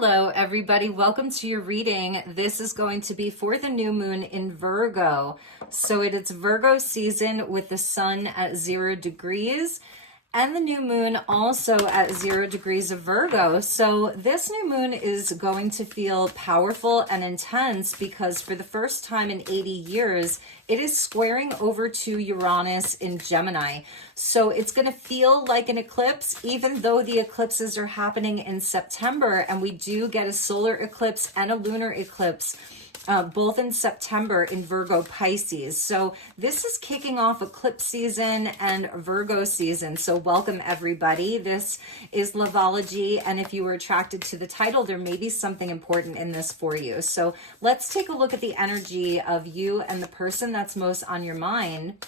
Hello, everybody. Welcome to your reading. This is going to be for the new moon in Virgo. So it's Virgo season with the sun at 0 degrees and the new moon also at 0 degrees of Virgo. So this new moon is going to feel powerful and intense because for the first time in 80 years, it is squaring over to Uranus in Gemini. So it's going to feel like an eclipse, even though the eclipses are happening in September, and we do get a solar eclipse and a lunar eclipse both in September in Virgo Pisces. So this is kicking off eclipse season and Virgo season. So welcome everybody. This is Loveology, and if you were attracted to the title, there may be something important in this for you. So let's take a look at the energy of you and the person that's most on your mind,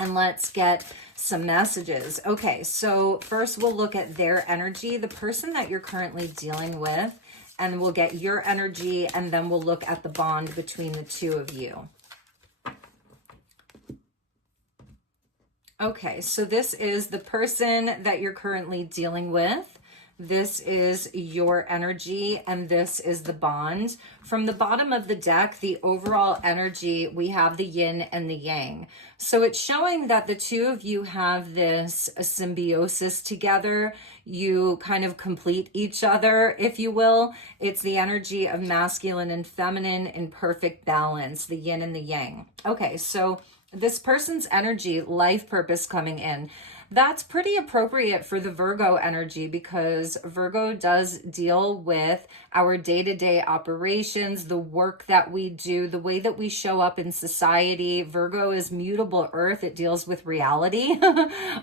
and let's get some messages. Okay, so first we'll look at their energy, the person that you're currently dealing with, and we'll get your energy, and then we'll look at the bond between the two of you. Okay, so this is the person that you're currently dealing with. This is your energy, and this is the bond. From the bottom of the deck, the overall energy, we have the yin and the yang. So it's showing that the two of you have this symbiosis together. You kind of complete each other, if you will. It's the energy of masculine and feminine in perfect balance, the yin and the yang. Okay, so this person's energy, life purpose coming in. That's pretty appropriate for the Virgo energy because Virgo does deal with our day-to-day operations, the work that we do, the way that we show up in society. Virgo is mutable earth. It deals with reality,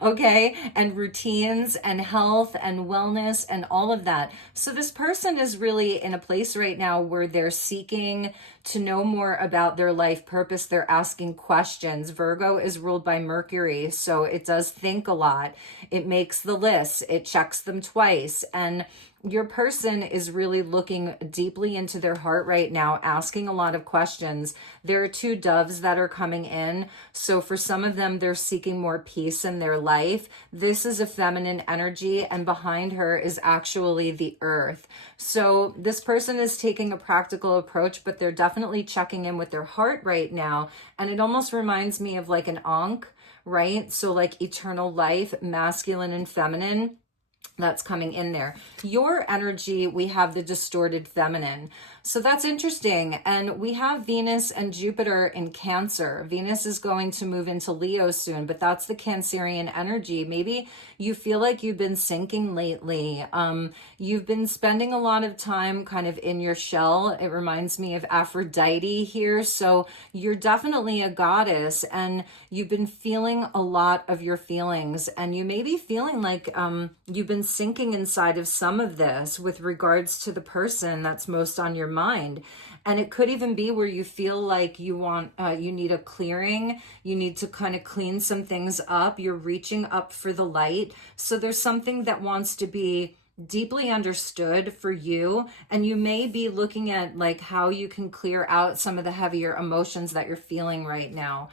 okay, and routines and health and wellness and all of that. So this person is really in a place right now where they're seeking to know more about their life purpose. They're asking questions. Virgo is ruled by Mercury, so it does think a lot. It makes the lists. It checks them twice. And your person is really looking deeply into their heart right now, asking a lot of questions. There are two doves that are coming in. So for some of them, they're seeking more peace in their life. This is a feminine energy, and behind her is actually the earth. So this person is taking a practical approach, but they're definitely checking in with their heart right now. And it almost reminds me of like an Ankh, right? So like eternal life, masculine and feminine. That's coming in there. Your energy, we have the distorted feminine. So that's interesting. And we have Venus and Jupiter in Cancer. Venus is going to move into Leo soon, but that's the Cancerian energy. Maybe you feel like you've been sinking lately. You've been spending a lot of time kind of in your shell. It reminds me of Aphrodite here. So you're definitely a goddess, and you've been feeling a lot of your feelings, and you may be feeling like you've been sinking inside of some of this with regards to the person that's most on your mind. And it could even be where you feel like you want, you need a clearing, you need to kind of clean some things up, you're reaching up for the light. So there's something that wants to be deeply understood for you, and you may be looking at like how you can clear out some of the heavier emotions that you're feeling right now.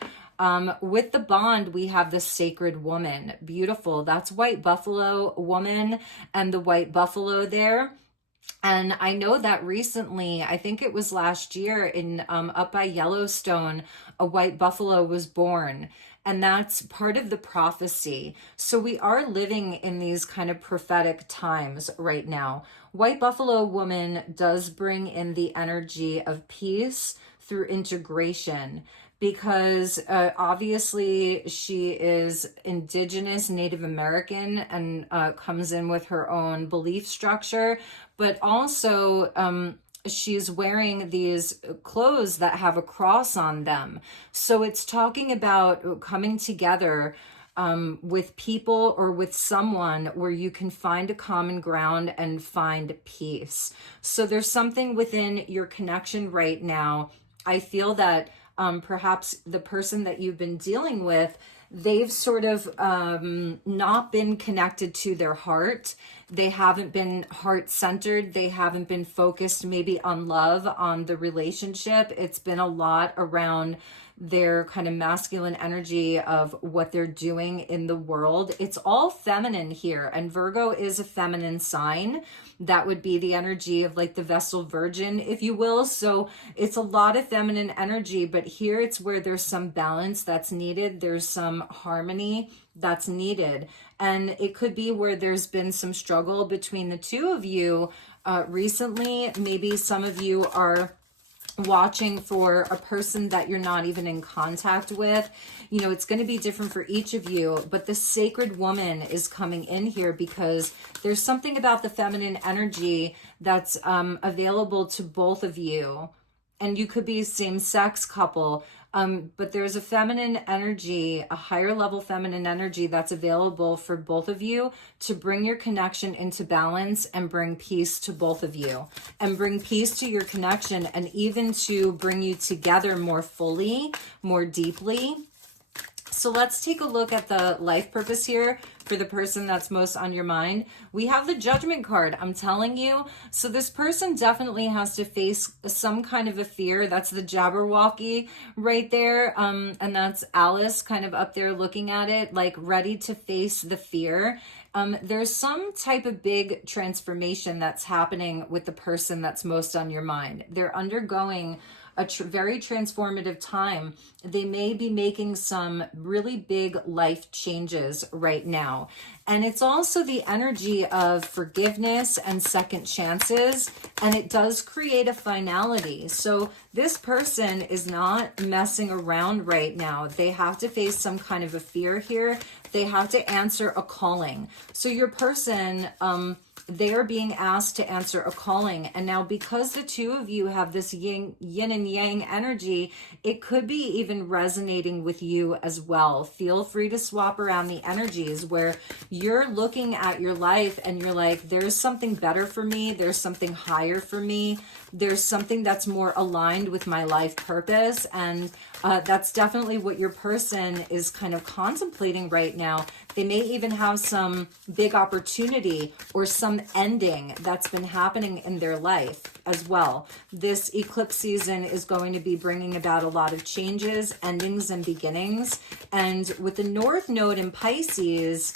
With the bond, we have the sacred woman. Beautiful. That's white buffalo woman and the white buffalo there. And I know that recently, I think it was last year in up by Yellowstone, a white buffalo was born. And that's part of the prophecy. So we are living in these kind of prophetic times right now. White buffalo woman does bring in the energy of peace through integration, because obviously she is indigenous, Native American, and comes in with her own belief structure, but also she's wearing these clothes that have a cross on them. So it's talking about coming together with people or with someone where you can find a common ground and find peace. So there's something within your connection right now. I feel that perhaps the person that you've been dealing with, they've sort of not been connected to their heart. They haven't been heart-centered. They haven't been focused maybe on love, on the relationship. It's been a lot around their kind of masculine energy of what they're doing in the world. It's all feminine here. And Virgo is a feminine sign. That would be the energy of like the Vestal Virgin, if you will. So it's a lot of feminine energy, but here it's where there's some balance that's needed. There's some harmony that's needed. And it could be where there's been some struggle between the two of you recently. Maybe some of you are watching for a person that you're not even in contact with. You know, it's going to be different for each of you, but the sacred woman is coming in here because there's something about the feminine energy that's available to both of you. And you could be a same-sex couple, but there's a feminine energy, a higher level feminine energy that's available for both of you to bring your connection into balance and bring peace to both of you and bring peace to your connection and even to bring you together more fully, more deeply. So let's take a look at the life purpose here for the person that's most on your mind. We have the Judgment card, I'm telling you. So this person definitely has to face some kind of a fear. That's the Jabberwocky right there. And that's Alice kind of up there looking at it, like ready to face the fear. There's some type of big transformation that's happening with the person that's most on your mind. They're undergoing a very transformative time. They may be making some really big life changes right now. And it's also the energy of forgiveness and second chances. And it does create a finality. So this person is not messing around right now. They have to face some kind of a fear here. They have to answer a calling. So your person, they are being asked to answer a calling. And now because the two of you have this yin and yang energy, it could be even resonating with you as well. Feel free to swap around the energies where you're looking at your life and you're like, there's something better for me. There's something higher for me. There's something that's more aligned with my life purpose. And that's definitely what your person is kind of contemplating right now. They may even have some big opportunity or some ending that's been happening in their life as well. This eclipse season is going to be bringing about a lot of changes, endings, and beginnings. And with the North Node in Pisces,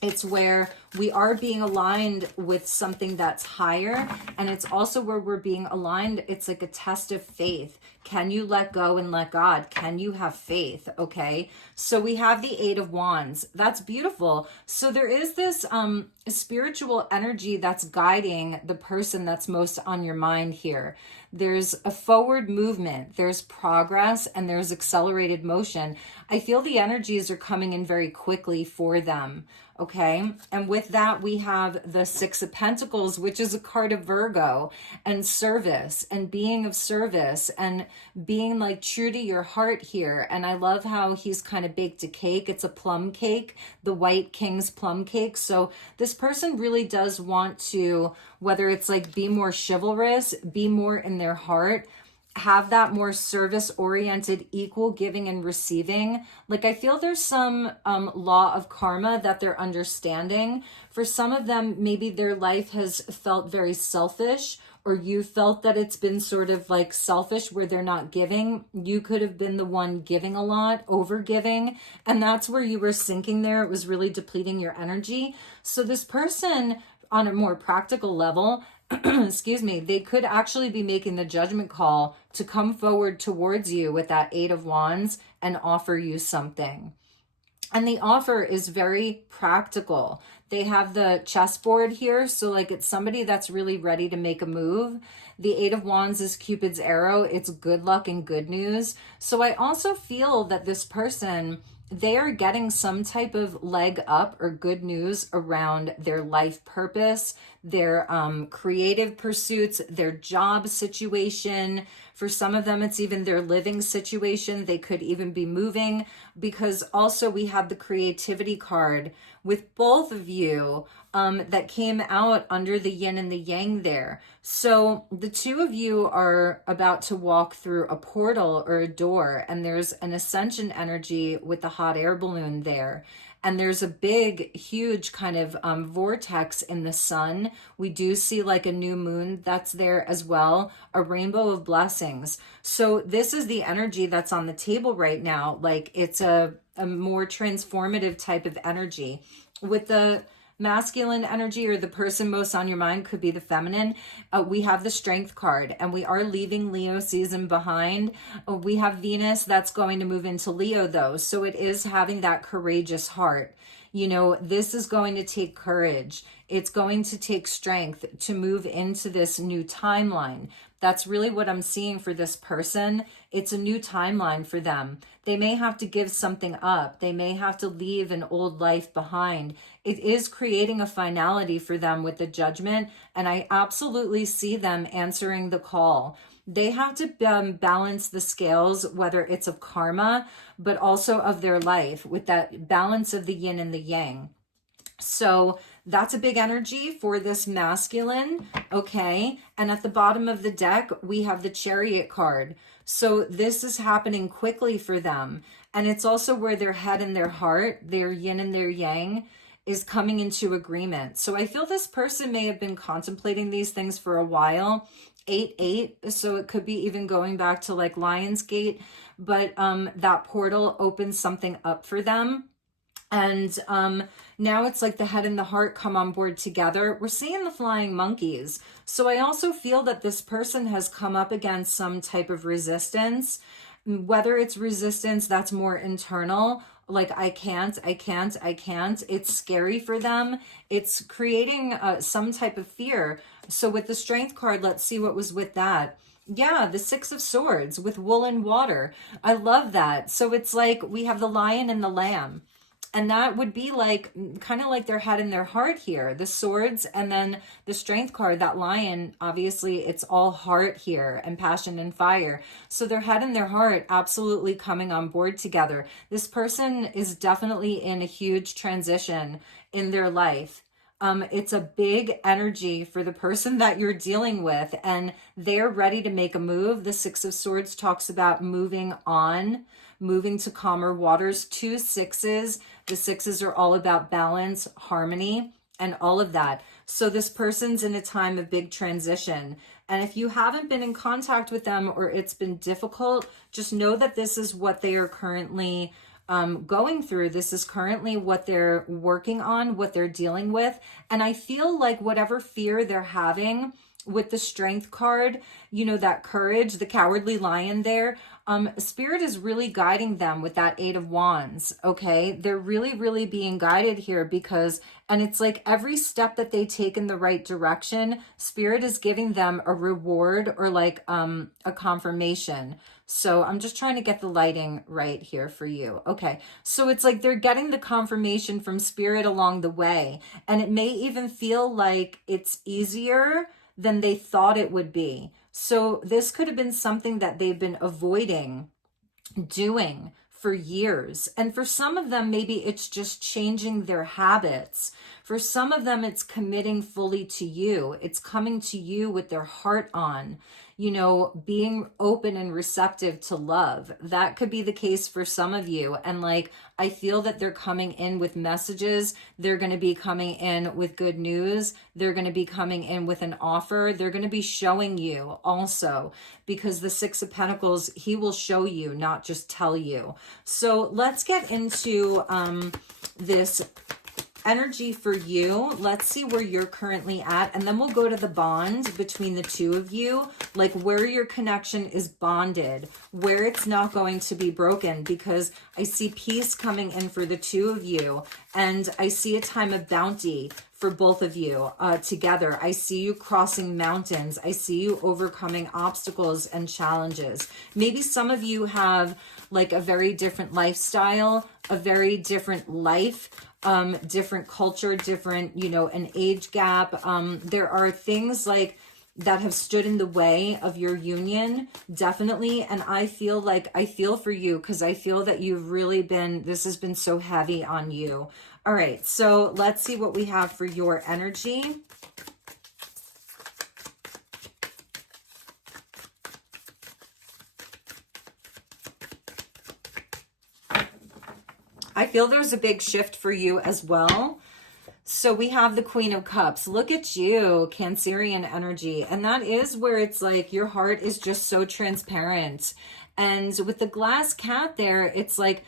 it's where we are being aligned with something that's higher. And it's also where we're being aligned. It's like a test of faith. Can you let go and let God? Can you have faith? Okay. So we have the Eight of Wands. That's beautiful. So there is this spiritual energy that's guiding the person that's most on your mind here. There's a forward movement, there's progress, and there's accelerated motion. I feel the energies are coming in very quickly for them. Okay. And with that, we have the Six of Pentacles, which is a card of Virgo, and service and being of service and being like true to your heart here. And I love how he's kind of baked a cake. It's a plum cake, the White King's plum cake. So this person really does want to, whether it's like be more chivalrous, be more in their heart, have that more service-oriented, equal giving and receiving. Like I feel there's some law of karma that they're understanding. For some of them, maybe their life has felt very selfish, or you felt that it's been sort of like selfish where they're not giving. You could have been the one giving a lot, over giving, and that's where you were sinking there. It was really depleting your energy. So this person, on a more practical level, excuse me, they could actually be making the judgment call to come forward towards you with that Eight of Wands and offer you something. And the offer is very practical. They have the chessboard here. So like it's somebody that's really ready to make a move. The Eight of Wands is Cupid's arrow. It's good luck and good news. So I also feel that this person, they are getting some type of leg up or good news around their life purpose, their creative pursuits, their job situation. For some of them, it's even their living situation. They could even be moving, because also we have the creativity card with both of you that came out under the yin and the yang there. So the two of you are about to walk through a portal or a door, and there's an ascension energy with the hot air balloon there. and there's a big, huge kind of vortex in the sun. We do see like a new moon that's there as well, a rainbow of blessings. So this is the energy that's on the table right now. Like it's a more transformative type of energy. With the masculine energy, or the person most on your mind could be the feminine, we have the strength card, and we are leaving Leo season behind. We have Venus that's going to move into Leo though, so it is having that courageous heart. You know, this is going to take courage. It's going to take strength to move into this new timeline. That's really what I'm seeing for this person. It's a new timeline for them. They may have to give something up. They may have to leave an old life behind. It is creating a finality for them with the Judgment, and I absolutely see them answering the call. They have to balance the scales, whether it's of karma, but also of their life, with that balance of the yin and the yang. So that's a big energy for this masculine, okay? And at the bottom of the deck, we have the Chariot card. So this is happening quickly for them. And it's also where their head and their heart, their yin and their yang, is coming into agreement. So I feel this person may have been contemplating these things for a while. 8-8, so it could be even going back to like Lionsgate, but that portal opens something up for them. And now it's like the head and the heart come on board together. We're seeing the flying monkeys. So I also feel that this person has come up against some type of resistance, whether it's resistance that's more internal, like I can't. It's scary for them. It's creating some type of fear. So with the Strength card, let's see what was with that. Yeah, the Six of Swords with wool and water. I love that. So it's like we have the lion and the lamb. And that would be like, kind of like their head and their heart here. The swords and then the Strength card, that lion, obviously it's all heart here and passion and fire. So their head and their heart absolutely coming on board together. This person is definitely in a huge transition in their life. It's a big energy for the person that you're dealing with, and they're ready to make a move. The Six of Swords talks about moving on, moving to calmer waters. 2 sixes. The sixes are all about balance, harmony, and all of that. So this person's in a time of big transition. And if you haven't been in contact with them, or it's been difficult, just know that this is what they are currently going through. This is currently what they're working on, what they're dealing with. And I feel like whatever fear they're having with the Strength card, you know, that courage, the cowardly lion there, Spirit is really guiding them with that 8 of Wands, okay? They're really, really being guided here because, and it's like every step that they take in the right direction, Spirit is giving them a reward or like a confirmation. So I'm just trying to get the lighting right here for you. Okay, so it's like they're getting the confirmation from Spirit along the way, and it may even feel like it's easier than they thought it would be. So this could have been something that they've been avoiding doing for years. And for some of them, maybe it's just changing their habits. For some of them, it's committing fully to you. It's coming to you with their heart on, you know, being open and receptive to love. That could be the case for some of you. And like, I feel that they're coming in with messages. They're going to be coming in with good news. They're going to be coming in with an offer. They're going to be showing you also, because the Six of Pentacles, he will show you, not just tell you. So let's get into this energy for you. Let's see where you're currently at, and then we'll go to the bond between the two of you, like where your connection is bonded, where it's not going to be broken, because I see peace coming in for the two of you, and I see a time of bounty for both of you together. I see you crossing mountains. I see you overcoming obstacles and challenges. Maybe some of you have like a very different lifestyle, a very different life, different culture, different, you know, an age gap. There are things like that have stood in the way of your union, definitely. And I feel like, I feel for you, because I feel that you've really been, this has been so heavy on you. All right, so let's see what we have for your energy. I feel there's a big shift for you as well. So we have the Queen of Cups. Look at you, Cancerian energy. And that is where it's like your heart is just so transparent. And with the glass cat there, it's like,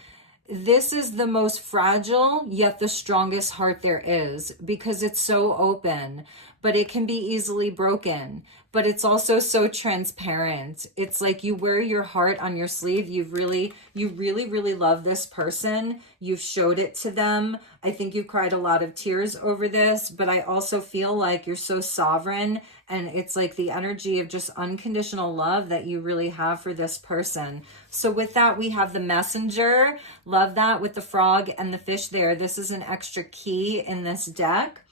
this is the most fragile, yet the strongest heart there is, because it's so open, but it can be easily broken. But it's also so transparent. It's like you wear your heart on your sleeve. You really, really love this person. You've showed it to them. I think you've cried a lot of tears over this, but I also feel like you're so sovereign, and it's like the energy of just unconditional love that you really have for this person. So with that, we have the Messenger. Love that with the frog and the fish there. This is an extra key in this deck.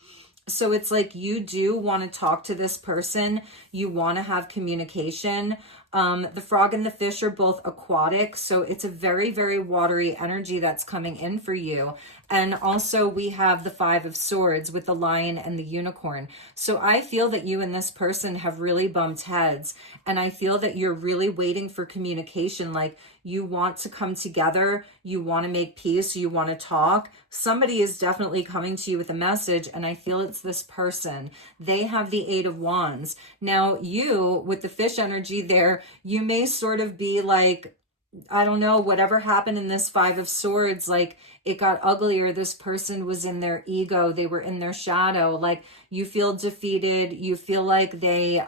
So it's like you do want to talk to this person. You want to have communication. The frog and the fish are both aquatic. So it's a very, very watery energy that's coming in for you. And also we have the Five of Swords with the lion and the unicorn. So I feel that you and this person have really bumped heads. And I feel that you're really waiting for communication. Like you want to come together. You want to make peace. You want to talk. Somebody is definitely coming to you with a message. And I feel it's this person. They have the Eight of Wands. Now you, with the fish energy there, you may sort of be like, I don't know, whatever happened in this Five of Swords, like it got uglier. This person was in their ego. They were in their shadow. Like you feel defeated. You feel like they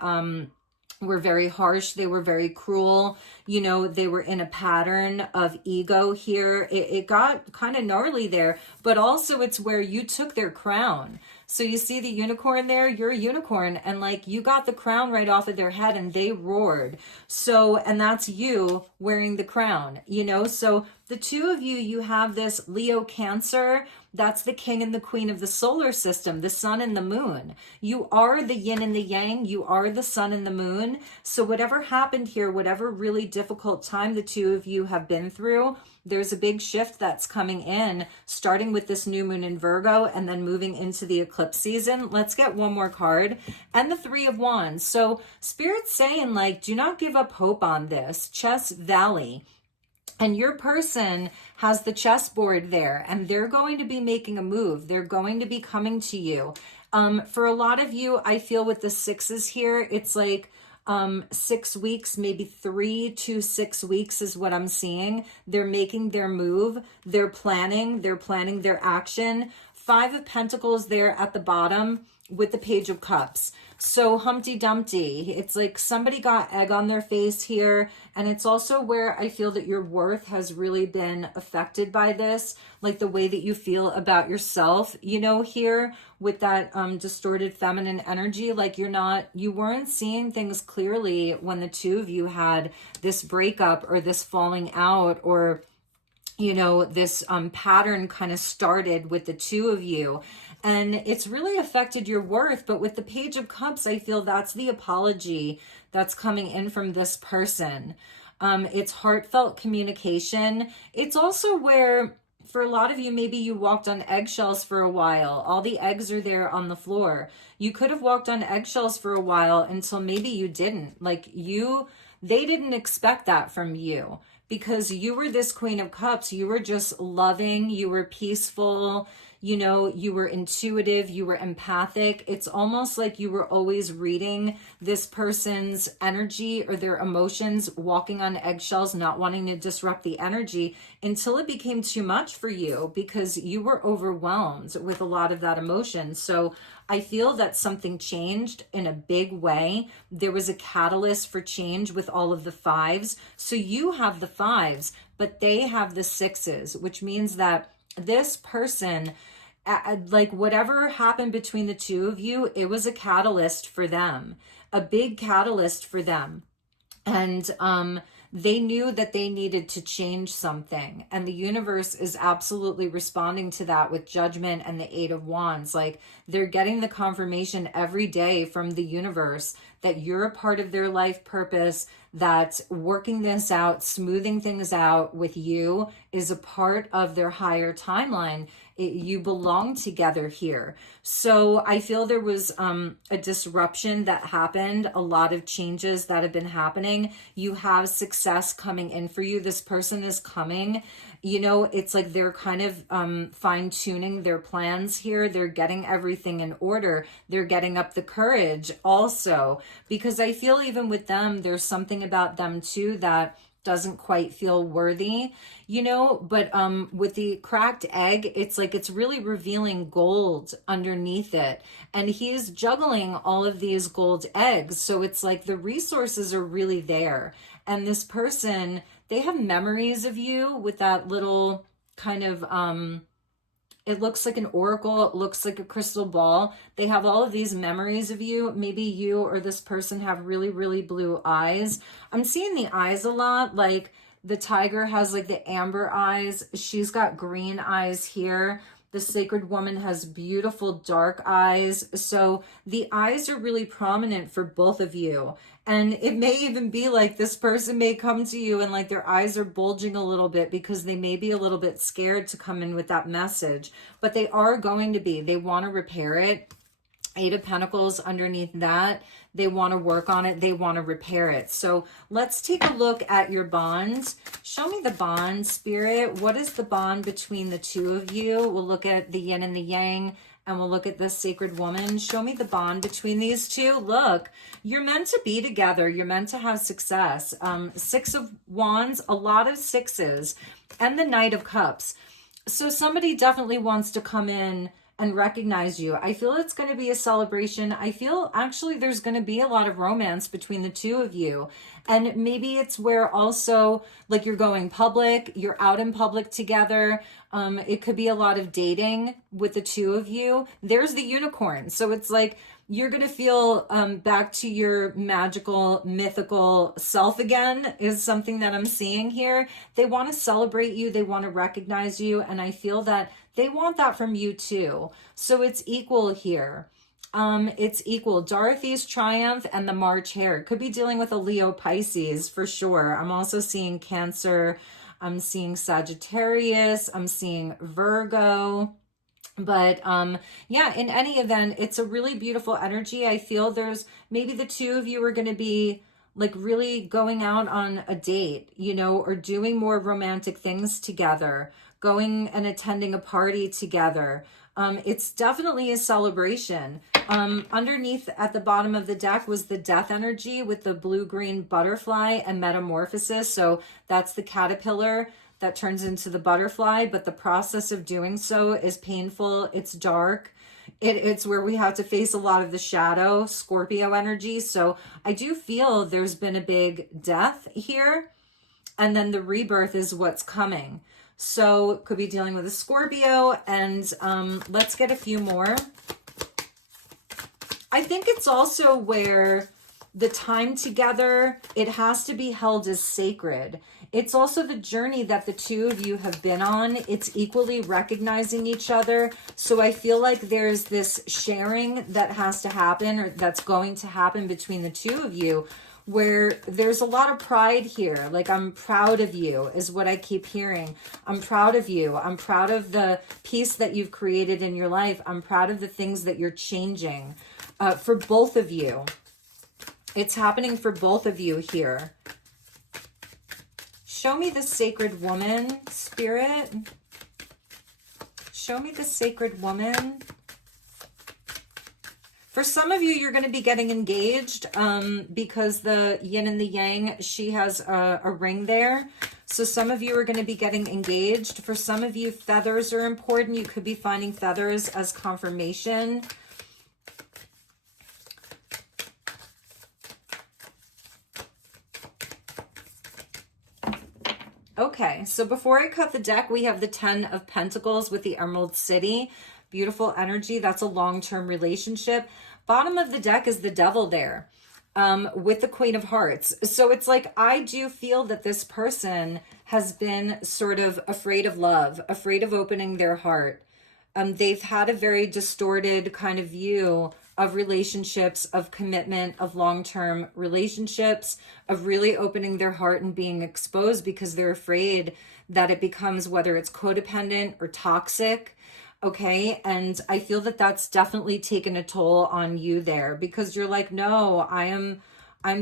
were very harsh. They were very cruel. You know, they were in a pattern of ego here. It got kind of gnarly there, but also it's where you took their crown. So you see the unicorn there, you're a unicorn, and like you got the crown right off of their head and they roared. So, and that's you wearing the crown, you know? So the two of you, you have this Leo Cancer. That's the king and the queen of the solar system, the sun and the moon. You are the yin and the yang. You are the sun and the moon. So whatever happened here, whatever really difficult time the two of you have been through, there's a big shift that's coming in, starting with this new moon in Virgo and then moving into the eclipse season. Let's get one more card. And the Three of Wands. So Spirit's saying, like, do not give up hope on this. Chess Valley. And your person has the chessboard there, and they're going to be making a move. They're going to be coming to you. For a lot of you, I feel with the sixes here, it's like 6 weeks, maybe 3 to 6 weeks is what I'm seeing. They're making their move. They're planning their action. Five of Pentacles there at the bottom with the Page of Cups. So Humpty Dumpty, it's like somebody got egg on their face here. And it's also where I feel that your worth has really been affected by this, like the way that you feel about yourself, you know, here with that distorted feminine energy. Like you weren't seeing things clearly when the two of you had this breakup or this falling out, or you know, this pattern kind of started with the two of you, and it's really affected your worth. But with the Page of Cups, I feel that's the apology that's coming in from this person. It's heartfelt communication. It's also where, for a lot of you, maybe you walked on eggshells for a while. All the eggs are there on the floor. You could have walked on eggshells for a while until maybe you didn't. Like they didn't expect that from you. Because you were this Queen of Cups. You were just loving, you were peaceful, you know, you were intuitive, you were empathic. It's almost like you were always reading this person's energy or their emotions, walking on eggshells, not wanting to disrupt the energy until it became too much for you because you were overwhelmed with a lot of that emotion. So I feel that something changed in a big way. There was a catalyst for change with all of the fives. So you have the fives, but they have the sixes, which means that this person, like whatever happened between the two of you, it was a catalyst for them, a big catalyst for them. And they knew that they needed to change something, and the universe is absolutely responding to that with Judgment and the Eight of Wands. Like they're getting the confirmation every day from the universe that you're a part of their life purpose, that working this out, smoothing things out with you is a part of their higher timeline. you belong together here. So I feel there was a disruption that happened, a lot of changes that have been happening. You have success coming in for you. This person is coming. You know, it's like they're kind of fine-tuning their plans here. They're getting everything in order. They're getting up the courage also, because I feel even with them, there's something about them too that doesn't quite feel worthy, you know. But with the cracked egg, it's like it's really revealing gold underneath it, and he's juggling all of these gold eggs. So it's like the resources are really there, and this person, they have memories of you with that little kind of it looks like an oracle, it looks like a crystal ball. They have all of these memories of you. Maybe you or this person have really, really blue eyes. I'm seeing the eyes a lot, like the tiger has like the amber eyes. She's got green eyes here. The sacred woman has beautiful dark eyes. So the eyes are really prominent for both of you. And it may even be like this person may come to you and like their eyes are bulging a little bit because they may be a little bit scared to come in with that message. But they are going to be. They want to repair it. Eight of Pentacles underneath that. They want to work on it. They want to repair it. So let's take a look at your bond. Show me the bond, Spirit. What is the bond between the two of you? We'll look at the yin and the yang, and we'll look at this sacred woman. Show me the bond between these two. Look, you're meant to be together. You're meant to have success. Six of Wands, a lot of sixes, and the Knight of Cups. So somebody definitely wants to come in and recognize you. I feel it's going to be a celebration. I feel actually there's going to be a lot of romance between the two of you. And maybe it's where also like you're going public, you're out in public together. It could be a lot of dating with the two of you. There's the unicorn. So it's like you're going to feel back to your magical, mythical self again is something that I'm seeing here. They want to celebrate you. They want to recognize you. And I feel that they want that from you too. So it's equal here. It's equal. Dorothy's Triumph and the March Hare. Could be dealing with a Leo Pisces for sure. I'm also seeing Cancer. I'm seeing Sagittarius. I'm seeing Virgo. But yeah, in any event, it's a really beautiful energy. I feel there's maybe the two of you are going to be like really going out on a date, you know, or doing more romantic things together, going and attending a party together. It's definitely a celebration. Underneath at the bottom of the deck was the death energy with the blue-green butterfly and metamorphosis. So that's the caterpillar that turns into the butterfly, but the process of doing so is painful. It's dark. It's where we have to face a lot of the shadow, Scorpio energy. So I do feel there's been a big death here, and then the rebirth is what's coming. So could be dealing with a Scorpio, and let's get a few more. I think it's also where the time together, it has to be held as sacred. It's also the journey that the two of you have been on. It's equally recognizing each other. So I feel like there's this sharing that has to happen, or that's going to happen between the two of you, where there's a lot of pride here. Like, I'm proud of you is what I keep hearing. I'm proud of you. I'm proud of the peace that you've created in your life. I'm proud of the things that you're changing for both of you. It's happening for both of you here. Show me the sacred woman, Spirit. Show me the sacred woman. For some of you, you're going to be getting engaged because the yin and the yang, she has a ring there. So some of you are going to be getting engaged. For some of you, feathers are important. You could be finding feathers as confirmation. Okay, so before I cut the deck, we have the 10 of Pentacles with the Emerald City. Beautiful energy. That's a long-term relationship. Bottom of the deck is the Devil there with the Queen of Hearts. So it's like, I do feel that this person has been sort of afraid of love, afraid of opening their heart. They've had a very distorted kind of view of relationships, of commitment, of long-term relationships, of really opening their heart and being exposed because they're afraid that it becomes, whether it's codependent or toxic. Okay. And I feel that that's definitely taken a toll on you there, because you're like, no, I'm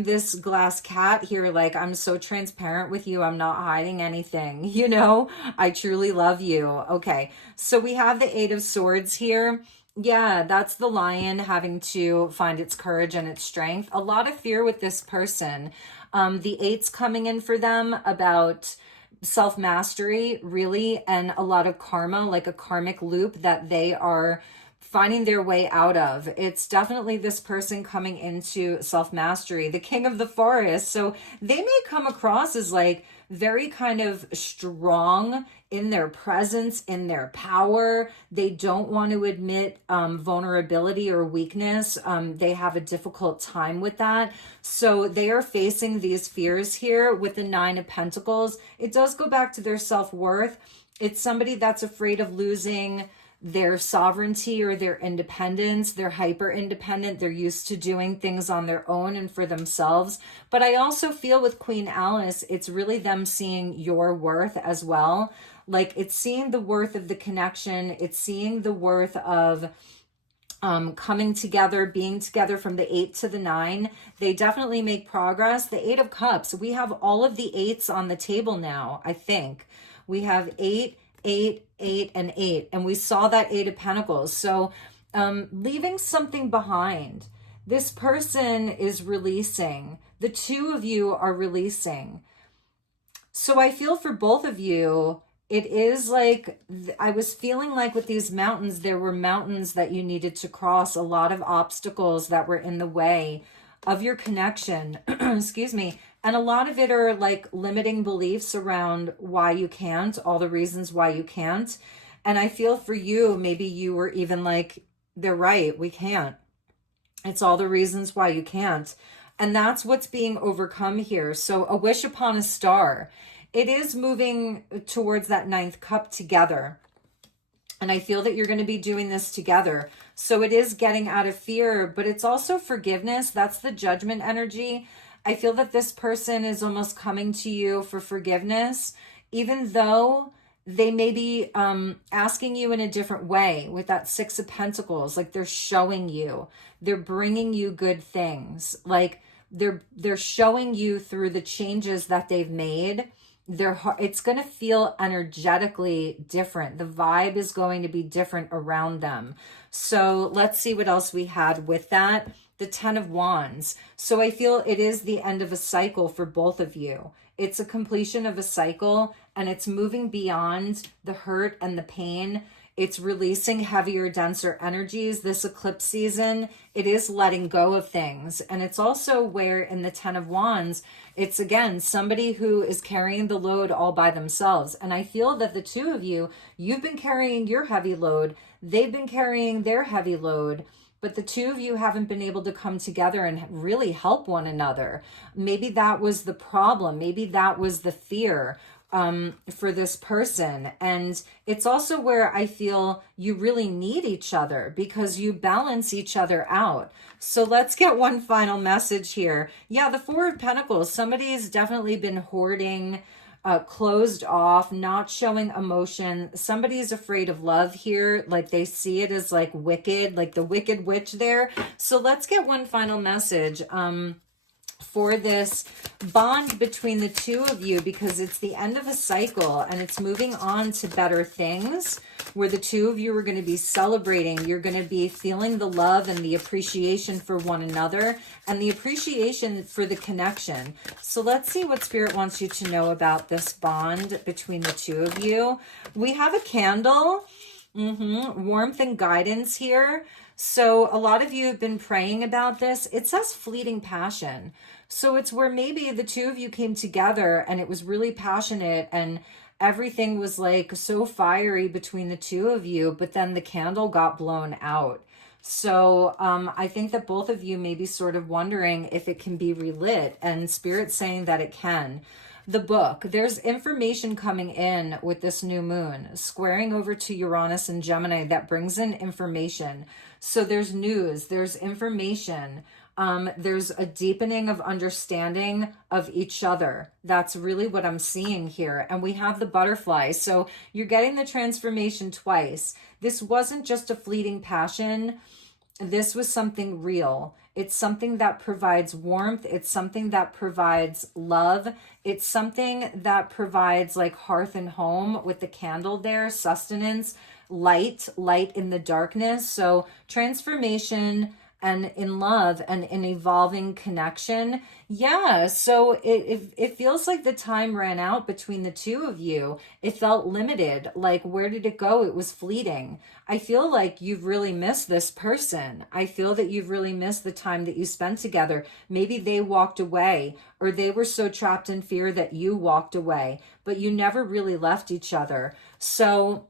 this glass cat here. Like, I'm so transparent with you. I'm not hiding anything. You know, I truly love you. Okay. So we have the Eight of Swords here. Yeah, that's the lion having to find its courage and its strength. A lot of fear with this person. The eight's coming in for them about self-mastery, really, and a lot of karma, like a karmic loop that they are finding their way out of. It's definitely this person coming into self-mastery, the king of the forest. So they may come across as like very kind of strong in their presence, in their power. They don't want to admit vulnerability or weakness. They have a difficult time with that. So they are facing these fears here with the Nine of Pentacles. It does go back to their self-worth. It's somebody that's afraid of losing their sovereignty or their independence. They're hyper independent. They're used to doing things on their own and for themselves. But I also feel with Queen Alice, it's really them seeing your worth as well. Like, it's seeing the worth of the connection. It's seeing the worth of coming together, being together from the 8 to the 9. They definitely make progress. The 8 of Cups, we have all of the 8s on the table now, I think. We have 8, 8, 8, and 8. And we saw that 8 of Pentacles. So leaving something behind. This person is releasing. The two of you are releasing. So I feel for both of you, it is like, I was feeling like with these mountains, there were mountains that you needed to cross, a lot of obstacles that were in the way of your connection. Excuse me. And a lot of it are like limiting beliefs around why you can't, all the reasons why you can't. And I feel for you, maybe you were even like, they're right, we can't. It's all the reasons why you can't. And that's what's being overcome here. So a wish upon a star. It is moving towards that 9th cup together. And I feel that you're going to be doing this together. So it is getting out of fear, but it's also forgiveness. That's the Judgment energy. I feel that this person is almost coming to you for forgiveness, even though they may be asking you in a different way with that 6 of Pentacles. Like, they're showing you, they're bringing you good things. Like, they're showing you through the changes that they've made. It's going to feel energetically different. The vibe is going to be different around them. So let's see what else we had with that. The 10 of Wands. So I feel it is the end of a cycle for both of you. It's a completion of a cycle, and it's moving beyond the hurt and the pain. It's releasing heavier, denser energies. This eclipse season, it is letting go of things. And it's also where in the 10 of Wands, it's again, somebody who is carrying the load all by themselves. And I feel that the two of you, you've been carrying your heavy load. They've been carrying their heavy load. But the two of you haven't been able to come together and really help one another. Maybe that was the problem. Maybe that was the fear for this person. And it's also where I feel you really need each other because you balance each other out. So let's get one final message here. Yeah, the 4 of Pentacles. Somebody's definitely been hoarding, closed off, not showing emotion. Somebody's afraid of love here. Like, they see it as like wicked, like the wicked witch there. So let's get one final message for this bond between the two of you, because it's the end of a cycle and it's moving on to better things where the two of you are going to be celebrating. You're going to be feeling the love and the appreciation for one another and the appreciation for the connection. So let's see what Spirit wants you to know about this bond between the two of you. We have a candle, warmth and guidance here. So a lot of you have been praying about this. It says fleeting passion. So it's where maybe the two of you came together and it was really passionate and everything was like so fiery between the two of you, but then the candle got blown out. So I think that both of you may be sort of wondering if it can be relit, and Spirit's saying that it can. The book, there's information coming in with this new moon, squaring over to Uranus and Gemini that brings in information. So there's news, there's information. There's a deepening of understanding of each other. That's really what I'm seeing here. And we have the butterfly. So you're getting the transformation twice. This wasn't just a fleeting passion. This was something real. It's something that provides warmth. It's something that provides love. It's something that provides like hearth and home with the candle there, sustenance, light in the darkness. So transformation and in love and in evolving connection. Yeah, so it feels like the time ran out between the two of you. It felt limited. Like, where did it go? It was fleeting. I feel like you've really missed this person. I feel that you've really missed the time that you spent together. Maybe they walked away, or they were so trapped in fear that you walked away, but you never really left each other. So,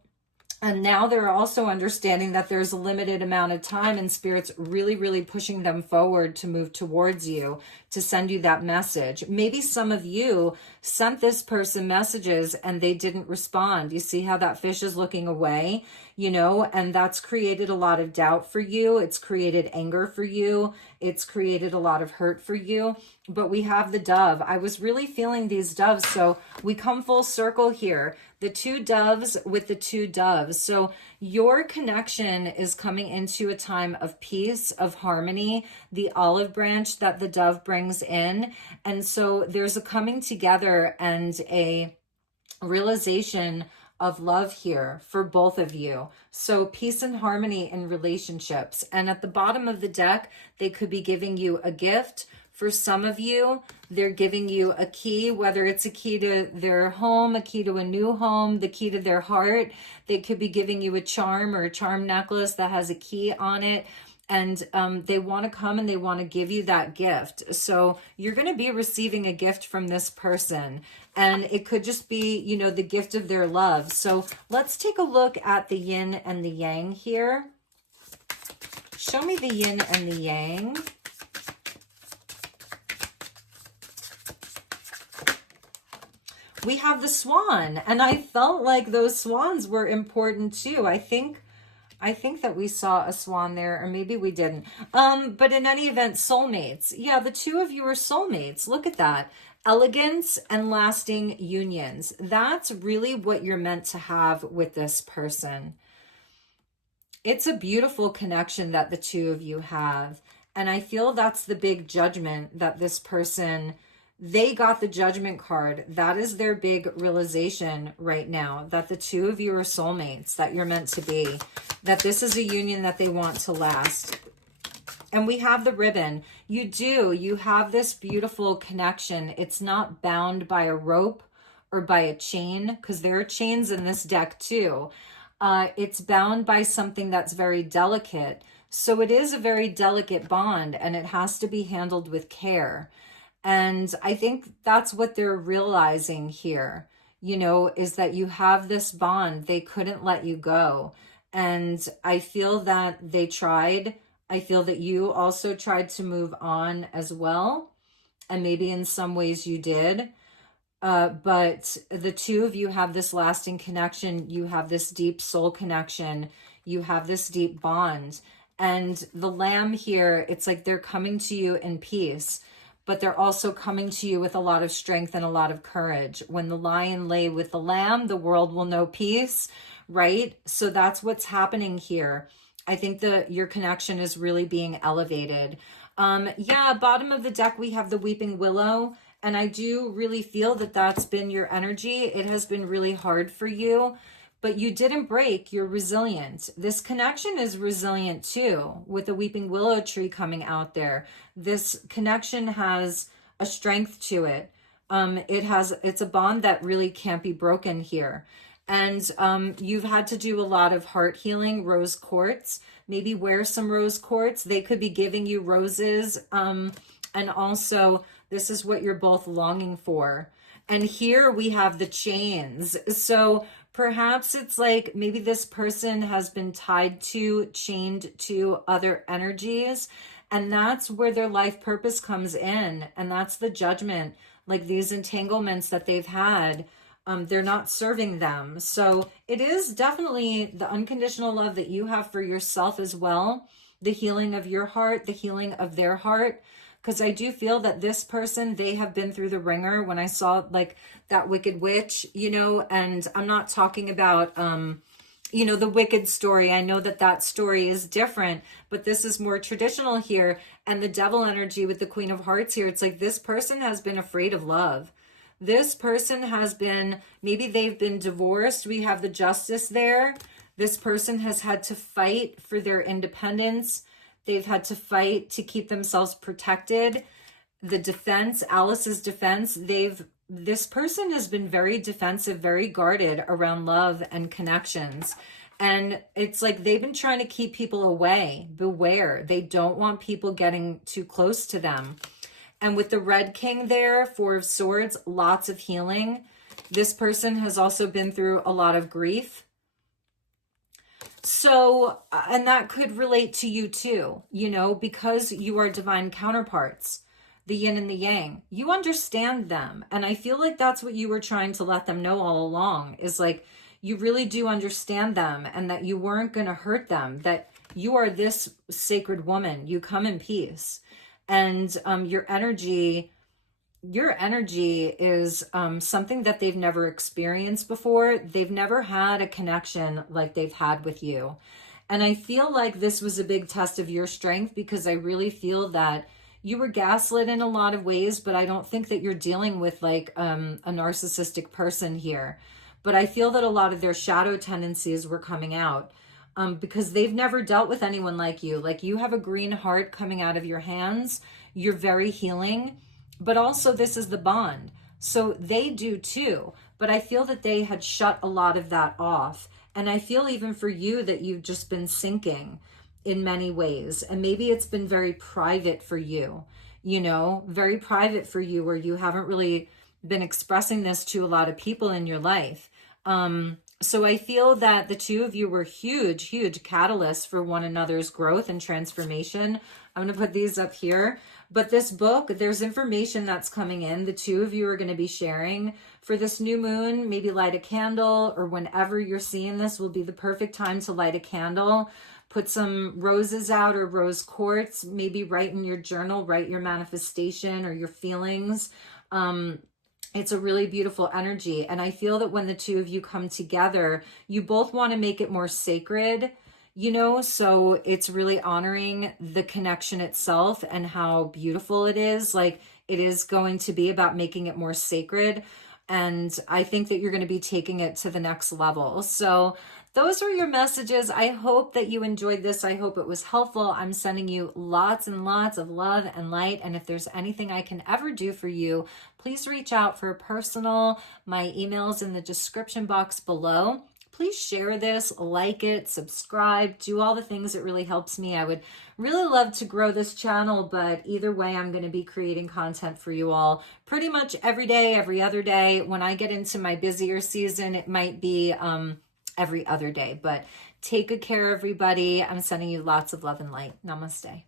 and now they're also understanding that there's a limited amount of time, and Spirit's really, really pushing them forward to move towards you, to send you that message. Maybe some of you sent this person messages and they didn't respond. You see how that fish is looking away, you know, and that's created a lot of doubt for you. It's created anger for you. It's created a lot of hurt for you. But we have the dove. I was really feeling these doves. So we come full circle here. The two doves with the two doves. So your connection is coming into a time of peace, of harmony, the olive branch that the dove brings in. And so there's a coming together and a realization of love here for both of you. So peace and harmony in relationships. And at the bottom of the deck, they could be giving you a gift. For some of you, they're giving you a key, whether it's a key to their home, a key to a new home, the key to their heart. They could be giving you a charm or a charm necklace that has a key on it. And they want to come and they want to give you that gift. So you're going to be receiving a gift from this person. And it could just be, you know, the gift of their love. So let's take a look at the yin and the yang here. Show me the yin and the yang. We have the swan, and I felt like those swans were important too. I think that we saw a swan there, or maybe we didn't. But in any event, soulmates. Yeah, the two of you are soulmates. Look at that. Elegance and lasting unions. That's really what you're meant to have with this person. It's a beautiful connection that the two of you have. And I feel that's the big judgment that this person, they got the judgment card. That is their big realization right now, that the two of you are soulmates, that you're meant to be, that this is a union that they want to last. And we have the ribbon. You have this beautiful connection. It's not bound by a rope or by a chain, because there are chains in this deck too. It's bound by something that's very delicate. So it is a very delicate bond, and it has to be handled with care. And I think that's what they're realizing here, you know, is that you have this bond. They couldn't let you go. And I feel that they tried. I feel that you also tried to move on as well. And maybe in some ways you did. But the two of you have this lasting connection. You have this deep soul connection. You have this deep bond. And the lamb here, it's like they're coming to you in peace, but they're also coming to you with a lot of strength and a lot of courage. When the lion lay with the lamb, the world will know peace, right? So that's what's happening here. I think your connection is really being elevated. Bottom of the deck, we have the weeping willow. And I do really feel that that's been your energy. It has been really hard for you, but you didn't break. You're resilient. This connection is resilient too, with the weeping willow tree coming out there. This connection has a strength to it. It's a bond that really can't be broken here. And you've had to do a lot of heart healing, rose quartz. Maybe wear some rose quartz. They could be giving you roses. And also, this is what you're both longing for. And here we have the chains. So perhaps it's like maybe this person has been chained to other energies. And that's where their life purpose comes in. And that's the judgment. Like these entanglements that they've had, they're not serving them. So it is definitely the unconditional love that you have for yourself as well. the healing of your heart, the healing of their heart. Because I do feel that this person, they have been through the ringer. When I saw like that Wicked Witch, you know, and I'm not talking about, you know, the Wicked story. I know that that story is different, but this is more traditional here. And the Devil energy with the Queen of Hearts here, it's like this person has been afraid of love. This person has been, maybe they've been divorced. We have the Justice there. This person has had to fight for their independence. They've had to fight to keep themselves protected. The defense, Alice's defense, this person has been very defensive, very guarded around love and connections. And it's like they've been trying to keep people away. Beware. They don't want people getting too close to them. And with the Red King there, Four of Swords, lots of healing. This person has also been through a lot of grief. So, and that could relate to you too, you know, because you are divine counterparts, the yin and the yang. You understand them. And I feel like that's what you were trying to let them know all along, is like, you really do understand them and that you weren't going to hurt them, that you are this sacred woman. You come in peace. And your energy is something that they've never experienced before. They've never had a connection like they've had with you. And I feel like this was a big test of your strength, because I really feel that you were gaslit in a lot of ways, but I don't think that you're dealing with like a narcissistic person here. But I feel that a lot of their shadow tendencies were coming out. Because they've never dealt with anyone like you. Like, you have a green heart coming out of your hands. You're very healing, but also this is the bond. So they do too. But I feel that they had shut a lot of that off. And I feel even for you that you've just been sinking in many ways. And maybe it's been very private for you, you know, very private for you, where you haven't really been expressing this to a lot of people in your life. So I feel that the two of you were huge, huge catalysts for one another's growth and transformation. I'm going to put these up here. But this book, there's information that's coming in. The two of you are going to be sharing for this new moon. Maybe light a candle, or whenever you're seeing this will be the perfect time to light a candle. Put some roses out or rose quartz. Maybe write in your journal, write your manifestation or your feelings. It's a really beautiful energy. And I feel that when the two of you come together, you both want to make it more sacred, you know, so it's really honoring the connection itself and how beautiful it is. Like, it is going to be about making it more sacred. And I think that you're going to be taking it to the next level. So those are your messages. I hope that you enjoyed this. I hope it was helpful. I'm sending you lots and lots of love and light. And if there's anything I can ever do for you, please reach out for a personal. My email's in the description box below. Please share this, like it, subscribe, do all the things. It really helps me. I would really love to grow this channel, but either way, I'm going to be creating content for you all pretty much every day, every other day. When I get into my busier season, it might be every other day. But take good care, everybody. I'm sending you lots of love and light. Namaste.